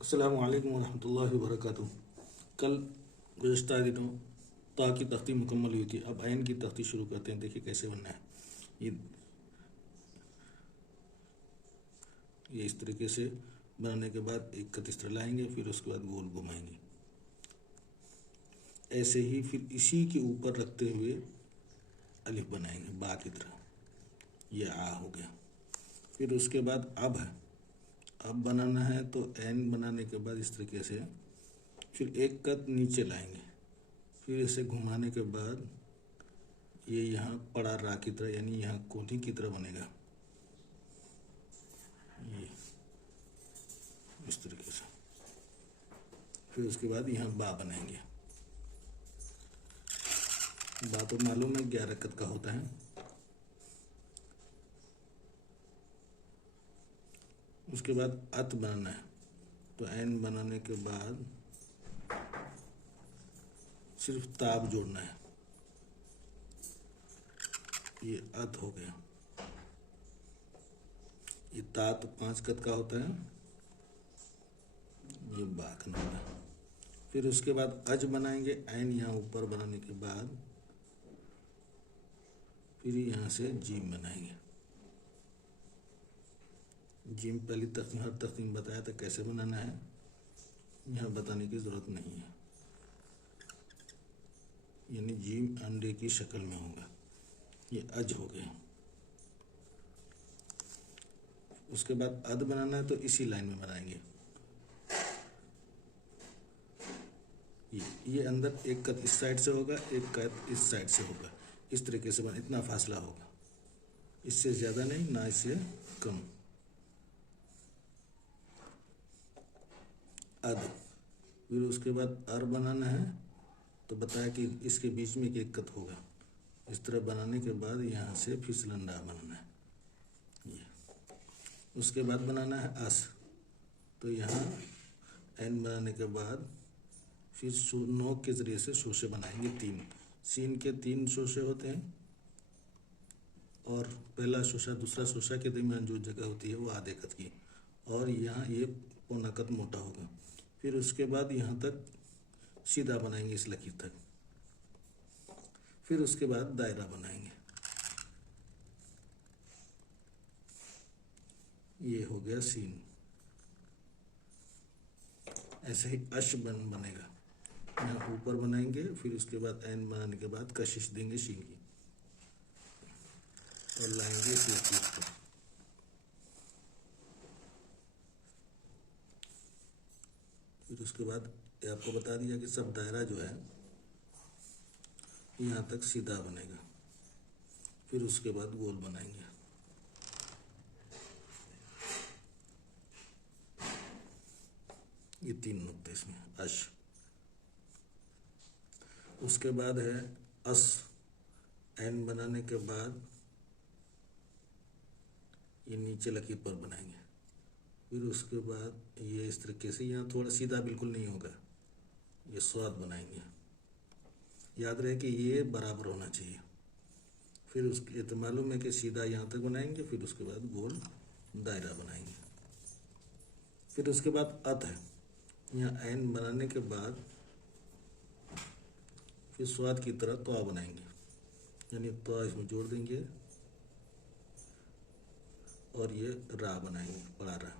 अस्सलामु अलैकुम वरहमतुल्लाहि वबरकातुहू। कल गुज़श्ता दिनों ता की तख्ती मुकम्मल हुई थी। अब ऐन की तख्ती शुरू करते हैं। देखिए कैसे बनना है। ये इस तरीके से बनाने के बाद एक कत इस तरह लाएंगे, फिर उसके बाद गोल घुमाएंगे ऐसे ही। फिर इसी के ऊपर रखते हुए अलिफ बनाएंगे बा की तरह। ये आ हो गया। फिर उसके बाद अब बनाना है तो ऐन बनाने के बाद इस तरीके से फिर एक कत नीचे लाएंगे, फिर इसे घुमाने के बाद ये यहाँ पड़ा रा की तरह, यानी यहाँ कोठी की तरह बनेगा। ये इस तरीके से। फिर उसके बाद यहाँ बा बनाएंगे। बा तो मालूम है 11 कत का होता है। उसके बाद अत बनाना है तो ऐन बनाने के बाद सिर्फ ताब जोड़ना है। ये अत हो गया। ये ता तो 5 कत का होता है। ये बा का नाम है। फिर उसके बाद अज बनाएंगे। ऐन यहाँ ऊपर बनाने के बाद फिर यहाँ से जीम बनाएंगे। जीम पहली तख्तीम हर तख्तीम बताया था कैसे बनाना है, यहाँ बताने की ज़रूरत नहीं है। यानी जीम अंडे की शक्ल में होगा। ये अज हो गया। उसके बाद अद बनाना है तो इसी लाइन में बनाएंगे। ये अंदर एक कत इस साइड से होगा, एक कत इस साइड से होगा। इस तरीके से इतना फासला होगा, इससे ज़्यादा नहीं ना इससे कम। अद। फिर उसके बाद अर बनाना है तो बताया कि इसके बीच में एक कत होगा। इस तरह बनाने के बाद यहाँ से फिसलंडा बनाना है। ये उसके बाद बनाना है अस। तो यहाँ एन बनाने के बाद फिर नोक के ज़रिए से शोशे बनाएंगे 3। सीन के 3 शोशे होते हैं और पहला शोशा दूसरा शोशा के दरमियान जो जगह होती है वो आधे कत की, और यहाँ ये पौना कत मोटा होगा। फिर उसके बाद यहाँ तक सीधा बनाएंगे इस लकीर तक। फिर उसके बाद दायरा बनाएंगे। ये हो गया सीन। ऐसे ही अश बनेगा। यहाँ ऊपर बनाएंगे, फिर उसके बाद ऐन बनाने के बाद कशिश देंगे शीन की और लाएंगे इस लकीर को। फिर उसके बाद आपको बता दिया कि सब दायरा जो है यहाँ तक सीधा बनेगा। फिर उसके बाद गोल बनाएंगे। ये 3 नुक्ते इसमें अश। उसके बाद है अस। एन बनाने के बाद ये नीचे लकीर पर बनाएंगे। फिर उसके बाद ये इस तरीके से, यहाँ थोड़ा सीधा बिल्कुल नहीं होगा, ये स्वाद बनाएंगे। याद रहे कि ये बराबर होना चाहिए। फिर उसके तो मालूम है कि सीधा यहाँ तक बनाएंगे, फिर उसके बाद गोल दायरा बनाएंगे। फिर उसके बाद अत है। यहाँ ऐन बनाने के बाद फिर स्वाद की तरह तवा बनाएंगे, यानी तवा इसमें जोड़ देंगे और ये रा बनाएंगे, बड़ा रा।